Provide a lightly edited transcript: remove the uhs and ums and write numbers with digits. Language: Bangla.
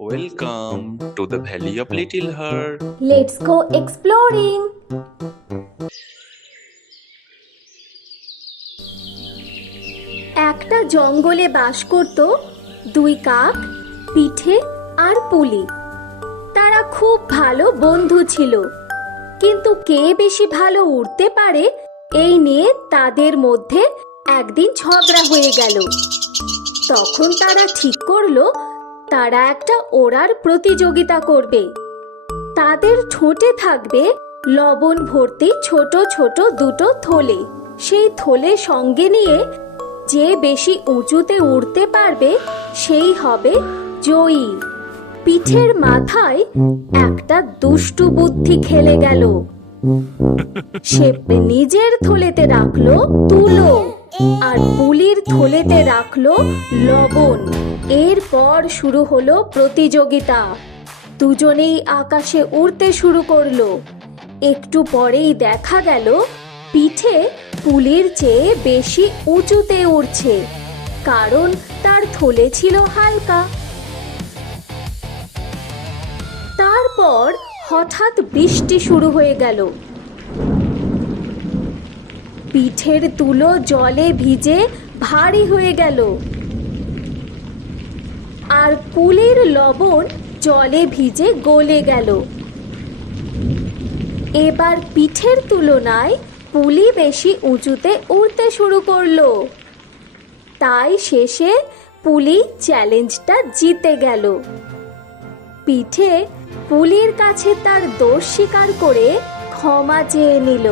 Welcome to the Valley of Little Heart. Let's go exploring! একটা জঙ্গলে বাস করত দুই কাক, পিঠে আর পুলি। তারা খুব ভালো বন্ধু ছিল, কিন্তু কে বেশি ভালো উড়তে পারে এই নিয়ে তাদের মধ্যে একদিন ঝগড়া হয়ে গেল। তখন তারা ঠিক করলো তারা একটা ওড়ার প্রতিযোগিতা করবে। তাদের ঠোঁটে থাকবে লবণ ভর্তি ছোট ছোট দুটো থলে। সেই থলে সঙ্গে নিয়ে যে বেশি উঁচুতে উড়তে পারবে সেই হবে জয়ী। পিঠের মাথায় একটা দুষ্টু বুদ্ধি খেলে গেল। সে নিজের থলেতে রাখলো তুলো আর পুলির থলেতে রাখলো লবণ। এরপর শুরু হলো প্রতিযোগিতা। দুজনেই আকাশে উড়তে শুরু করলো। একটু পরেই দেখা গেল পিঠে পুলির চেয়ে বেশি উঁচুতে উড়ছে, কারণ তার থলে ছিল হালকা। তারপর হঠাৎ বৃষ্টি শুরু হয়ে গেল। পিঠের তুলো জলে ভিজে ভারী হয়ে গেল, আর পুলির লবণ জলে ভিজে গলে গেল। এবার পিঠের তুলনায় পুলি বেশি উঁচুতে উড়তে শুরু করলো। তাই শেষে পুলি চ্যালেঞ্জটা জিতে গেল। পিঠে পুলির কাছে তার দোষ স্বীকার করে ক্ষমা চেয়ে নিল।